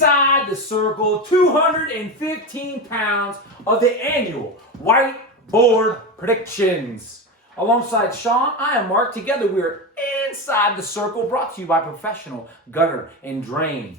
inside the circle, 215 pounds of the annual Whiteboard Predictions. Alongside Sean, I am Mark. Together we are inside the circle, brought to you by Professional Gutter and Drain.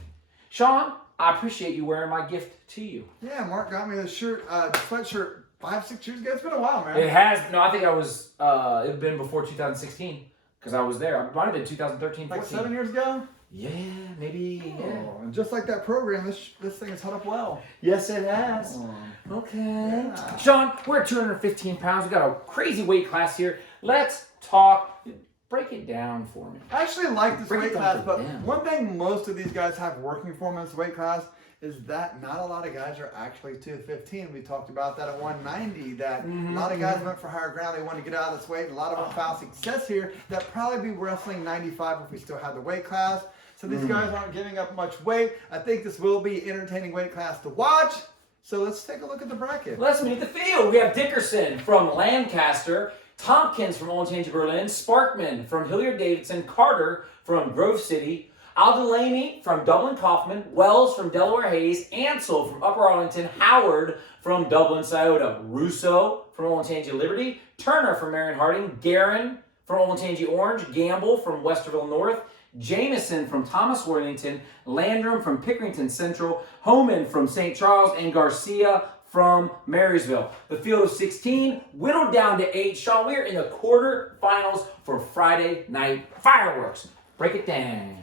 Sean, I appreciate you wearing my gift to you. Yeah, Mark got me this shirt, sweatshirt 5-6 years ago. It's been a while, man. It has, no, I think I was, it had been before 2016, because I was there. It might have been 2013, 14. Like 7 years ago? Yeah, maybe, yeah. Oh, and just like that program, this thing has held up well. Yes, it has. Oh. Okay. Yeah. Sean, we're at 215 pounds. We got a crazy weight class here. Let's talk. Break it down for me. I actually like this Break it weight down class, for but them. one thing most of these guys have working for them in this weight class is that not a lot of guys are actually 215. We talked about that at 190, that a lot of guys went for higher ground. They wanted to get out of this weight, and a lot of them found success here. That probably be wrestling 95 if we still had the weight class. So these guys aren't giving up much weight. I think this will be entertaining weight class to watch. So let's take a look at the bracket. Let's meet the field. We have Dickerson from Lancaster, Tompkins from Olentangy, Berlin, Sparkman from Hilliard-Davidson, Carter from Grove City, Al-Delaney from Dublin Kaufman, Wells from Delaware Hayes, Ansel from Upper Arlington, Howard from Dublin Scioto, Russo from Olentangy Liberty, Turner from Marion Harding, Guerin from Olentangy Orange, Gamble from Westerville North, Jameson from Thomas Worthington, Landrum from Pickerington Central, Homan from St. Charles, and Garcia from Marysville. The field of 16 whittled down to 8. Sean, we're in the quarterfinals for Friday Night Fireworks. Break it down.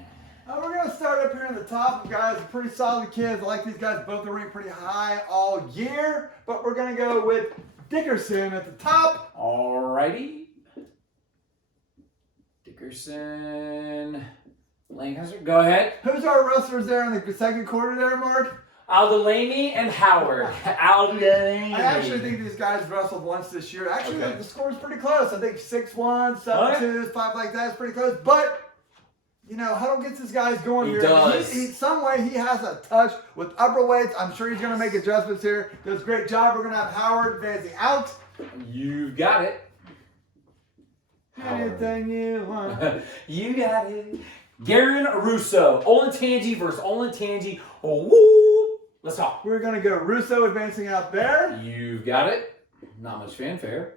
We're going to start up here in the top. Guys, pretty solid kids. I like these guys. Both are ranked pretty high all year. But we're going to go with Dickerson at the top. Alrighty. Dickerson, Lancaster, go ahead. Who's our wrestlers there in the second quarter there, Mark? Al-Delaney and Howard. Al-Delaney. I actually think these guys wrestled once this year. Actually, Okay. the score's pretty close. I think 6-1, 7-2, Alright. 5 like that is pretty close. But, you know, Huddle gets his guys going He here. does. Some way he has a touch with upper weights. I'm sure he's going to make adjustments here. Does a great job. We're going to have Howard advancing out. You've got it. Howard. Anything you want. You got it. Guerin Russo. Olentangy versus Olentangy. Oh, woo. Let's talk. We're going to go Russo advancing out there. You've got it. Not much fanfare.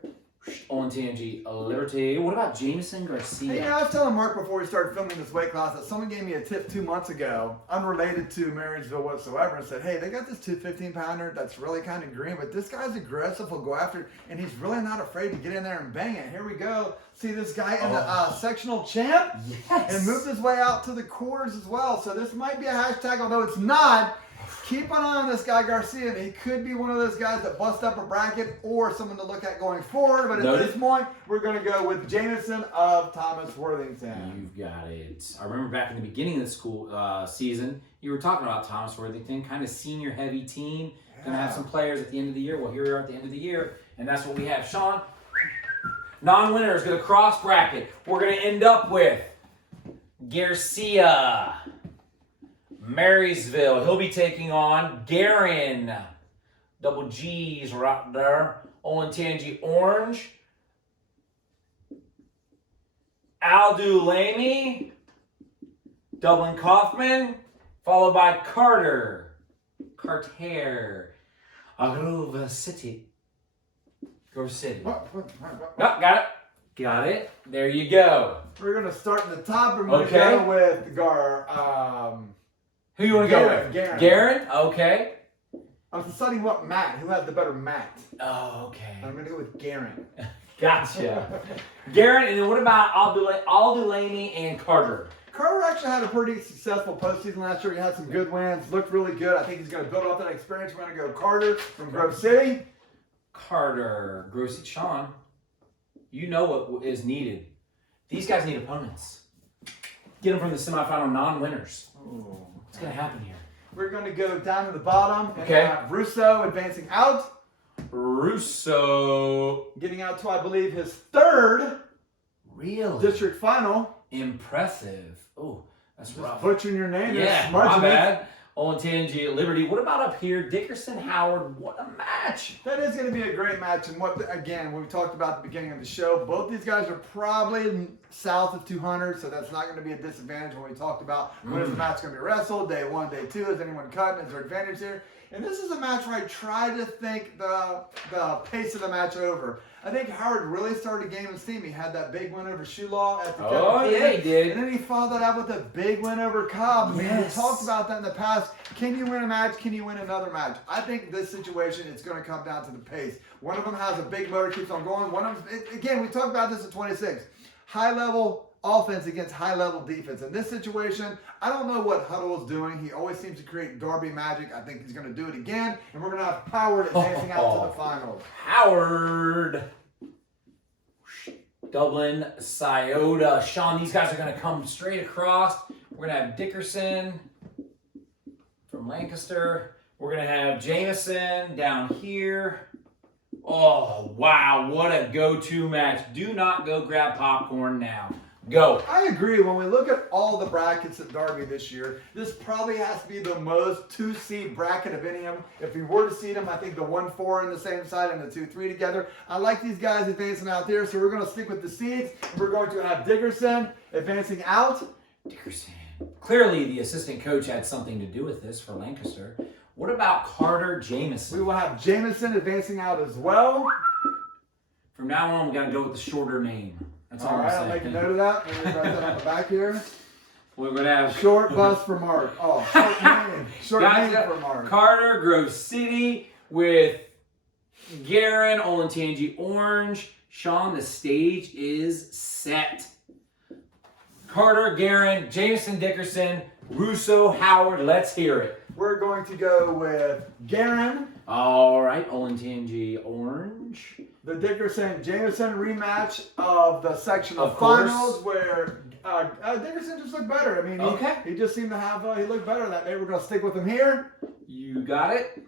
Olentangy Liberty. What about Jameson Garcia? Hey, you know, I was telling Mark before we started filming this weight class that someone gave me a tip 2 months ago, unrelated to Marysville whatsoever, and said, hey, they got this 215-pounder that's really kind of green, but this guy's aggressive, he'll go after it, and he's really not afraid to get in there and bang it. Here we go. See this guy in the sectional champ? Yes. And moved his way out to the quarters as well. So this might be a hashtag, although it's not. Keep an eye on this guy, Garcia. He could be one of those guys that bust up a bracket or someone to look at going forward. But at this point, we're going to go with Jameson of Thomas Worthington. You've got it. I remember back in the beginning of the school season, you were talking about Thomas Worthington, kind of senior-heavy team. Going to have some players at the end of the year. Well, here we are at the end of the year, and that's what we have. Sean, non-winner is going to cross bracket. We're going to end up with Garcia, Marysville. He'll be taking on Guerin. Double G's right there. Olentangy Orange. Al-Delaney. Dublin Kaufman. Followed by Carter. Grove City. Grove City. What? Oh, got it. Got it. There you go. We're going to start in the top. We're going to Okay. go with Who you want to go Guerin, with? Guerin. Guerin? Okay. I was deciding what mat. Who has the better mat? Oh, okay. I'm going to go with Guerin. Gotcha. Guerin, and then what about Al-Delaney and Carter? Carter actually had a pretty successful postseason last year. He had some good wins. Looked really good. I think he's going to build off that experience. We're going to go Carter from Grove City. Carter, Grove City. Sean, you know what is needed. These guys need opponents. Get them from the semifinal non-winners. What's going to happen here? We're going to go down to the bottom. And Okay. have Russo advancing out. Russo. Getting out to, I believe, his third Really? district final. Impressive. Oh, that's rough. Butchering your name. Yeah, Smart my to make. bad. Olentangy at Liberty. What about up here? Dickerson, Howard. What a match. That is going to be a great match. And again, when we talked about at the beginning of the show, both these guys are probably south of 200, so that's not going to be a disadvantage when we talked about when is the match going to be wrestled, day 1, day 2, is anyone cutting, is there advantage here? And this is a match where I try to think the pace of the match over. I think Howard really started gaining steam. He had that big win over Shulaw at the Yeah, he did. And then he followed that up with a big win over Cobb. I mean, we Yes. talked about that in the past. Can you win a match? Can you win another match? I think this situation, it's going to come down to the pace. One of them has a big motor, keeps on going. One of them, again, we talked about this at 26. High-level offense against high-level defense. In this situation, I don't know what Huddle is doing. He always seems to create Darby magic. I think he's going to do it again, and we're going to have Howard advancing out to the finals. Howard. Dublin, Scioto. Sean, these guys are going to come straight across. We're going to have Dickerson from Lancaster. We're going to have Jameson down here. Oh, wow. What a go-to match. Do not go grab popcorn now. Go. I agree. When we look at all the brackets at Derby this year, this probably has to be the most 2-seed bracket of any of them. If we were to seed them, I think the 1-4 on the same side and the 2-3 together. I like these guys advancing out there, so we're going to stick with the seeds. We're going to have Dickerson advancing out. Dickerson. Clearly, the assistant coach had something to do with this for Lancaster. What about Carter Jameson? We will have Jameson advancing out as well. From now on, we got to go with the shorter name. That's all, All right, I'm I'll make a saying. note of that. Let me write that on the back here. We're going to have Short bus for Mark. Oh, short name. Short name Gotcha. for Mark. Carter, Grove City with Garin, Olentangy, Orange. Sean, the stage is set. Carter, Garin, Jameson, Dickerson, Russo, Howard. Let's hear it. We're going to go with Garin, All right, Olentangy, Orange. the Dickerson Jameson rematch of the sectional Of course. finals where Dickerson just looked better. I mean, Okay. he just seemed to have, he looked better that day. We're going to stick with him here. You got it.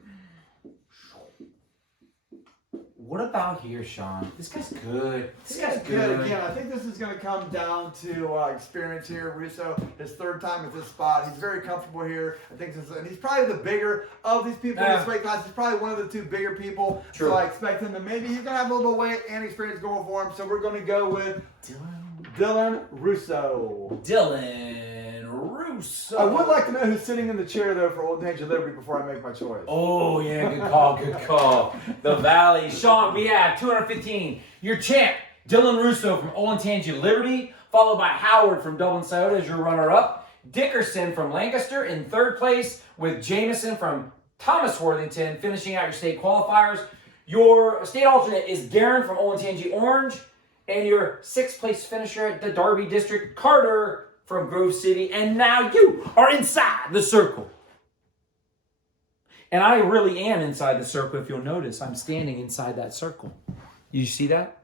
What about here, Sean? This guy's good. This guy's good. Again, I think this is going to come down to experience here. Russo, his third time at this spot. He's very comfortable here. I think this, and he's probably the bigger of these people in this weight class. He's probably one of the 2 bigger people. True. So I expect him to maybe he's going to have a little weight and experience going for him. So we're going to go with Dylan Russo. Dylan Russo. I would like to know who's sitting in the chair though for Olentangy Liberty before I make my choice. Oh, yeah, good call, good call. The Valley. Sean, we have 215. Your champ, Dylan Russo from Olentangy Liberty, followed by Howard from Dublin Scioto as your runner-up. Dickerson from Lancaster in 3rd place, with Jameson from Thomas Worthington finishing out your state qualifiers. Your state alternate is Garin from Olentangy Orange, and your 6th place finisher at the Derby District, Carter from Grove City. And now you are inside the circle. And I really am inside the circle. If you'll notice, I'm standing inside that circle. You see that?